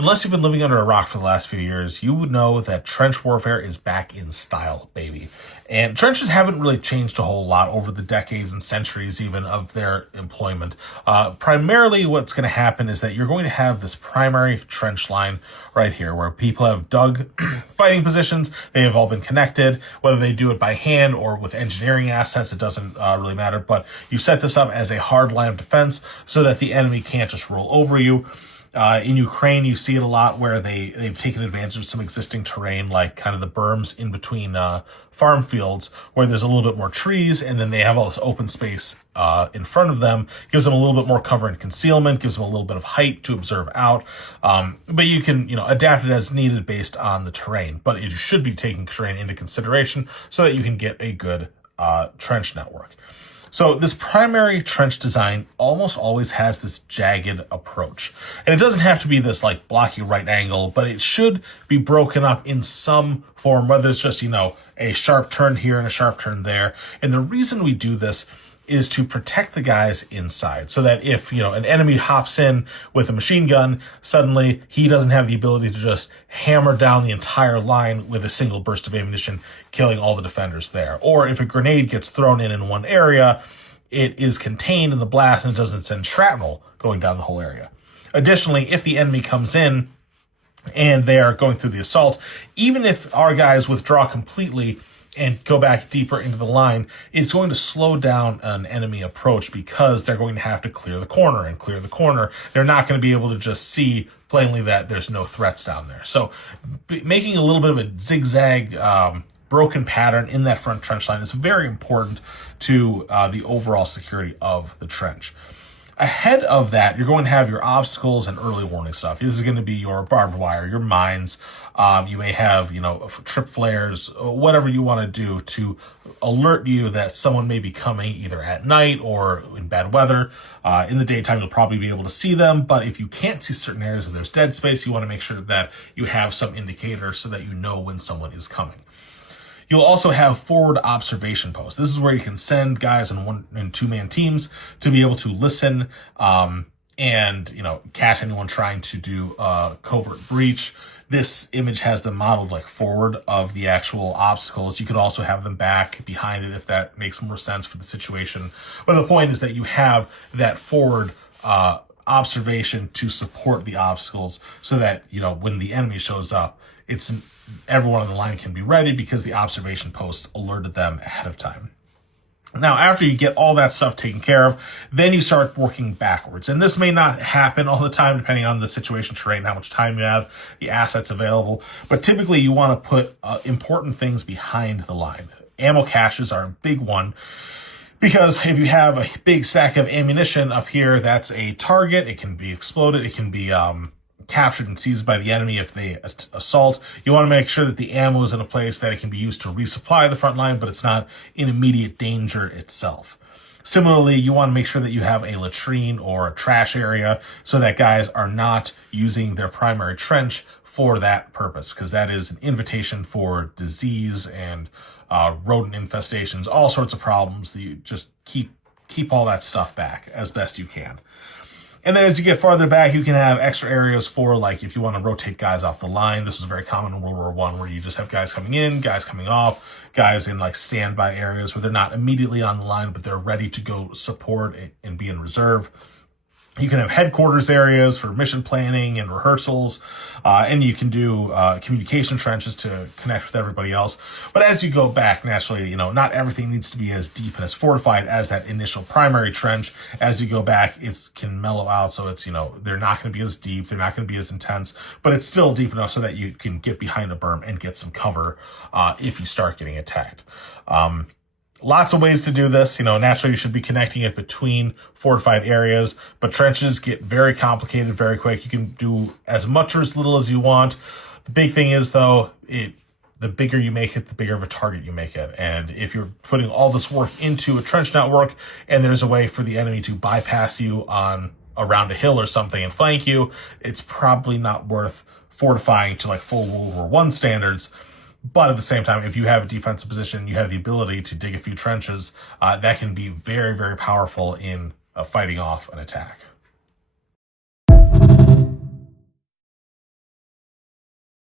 Unless you've been living under a rock for the last few years, you would know that trench warfare is back in style, baby. And trenches haven't really changed a whole lot over the decades and centuries even of their employment. Primarily what's going to happen is that you're going to have this primary trench line right here where people have dug fighting positions. They have all been connected, whether they do it by hand or with engineering assets, it doesn't really matter. But you set this up as a hard line of defense so that the enemy can't just roll over you. In Ukraine, you see it a lot where they've taken advantage of some existing terrain, like kind of the berms in between farm fields, where there's a little bit more trees, and then they have all this open space in front of them. Gives them a little bit more cover and concealment, gives them a little bit of height to observe out. But you can, adapt it as needed based on the terrain. But you should be taking terrain into consideration so that you can get a good trench network. So this primary trench design almost always has this jagged approach. And it doesn't have to be this like blocky right angle, but it should be broken up in some form, whether it's just, a sharp turn here and a sharp turn there. And the reason we do this is to protect the guys inside so that if, an enemy hops in with a machine gun, suddenly he doesn't have the ability to just hammer down the entire line with a single burst of ammunition, killing all the defenders there. Or if a grenade gets thrown in one area, it is contained in the blast and it doesn't send shrapnel going down the whole area. Additionally, if the enemy comes in and they are going through the assault, even if our guys withdraw completely and go back deeper into the line, it's going to slow down an enemy approach because they're going to have to clear the corner and clear the corner. They're not going to be able to just see plainly that there's no threats down there. So making a little bit of a zigzag, broken pattern in that front trench line is very important to the overall security of the trench. Ahead of that, you're going to have your obstacles and early warning stuff. This is going to be your barbed wire, your mines. You may have, trip flares, whatever you want to do to alert you that someone may be coming either at night or in bad weather. In the daytime, you'll probably be able to see them. But if you can't see certain areas where there's dead space, you want to make sure that you have some indicator so that you know when someone is coming. You'll also have forward observation posts. This is where you can send guys in 1- and 2-man teams to be able to listen and catch anyone trying to do a covert breach. This image has them modeled like forward of the actual obstacles. You could also have them back behind it if that makes more sense for the situation. But the point is that you have that forward observation to support the obstacles so that, when the enemy shows up, everyone on the line can be ready because the observation posts alerted them ahead of time. Now, after you get all that stuff taken care of, then you start working backwards. And this may not happen all the time, depending on the situation, terrain, how much time you have, the assets available. But typically, you want to put important things behind the line. Ammo caches are a big one, because if you have a big stack of ammunition up here, that's a target. It can be exploded. It can be captured and seized by the enemy if they assault. You want to make sure that the ammo is in a place that it can be used to resupply the front line, but it's not in immediate danger itself. Similarly, you want to make sure that you have a latrine or a trash area so that guys are not using their primary trench for that purpose, because that is an invitation for disease and rodent infestations, all sorts of problems that you just keep all that stuff back as best you can. And then as you get farther back, you can have extra areas for, like, if you want to rotate guys off the line. This was very common in World War I, where you just have guys coming in, guys coming off, guys in, like, standby areas where they're not immediately on the line, but they're ready to go support and be in reserve. You can have headquarters areas for mission planning and rehearsals, and you can do communication trenches to connect with everybody else. But as you go back, naturally, not everything needs to be as deep and as fortified as that initial primary trench. As you go back, it can mellow out, so it's, they're not going to be as deep, they're not going to be as intense, but it's still deep enough so that you can get behind a berm and get some cover if you start getting attacked. Lots of ways to do this. Naturally, you should be connecting it between fortified areas, but trenches get very complicated very quick. You can do as much or as little as you want. The big thing is, though, the bigger you make it, the bigger of a target you make it. And if you're putting all this work into a trench network and there's a way for the enemy to bypass you around a hill or something and flank you, it's probably not worth fortifying to like full World War I standards. But at the same time, if you have a defensive position, you have the ability to dig a few trenches, that can be very, very powerful in fighting off an attack.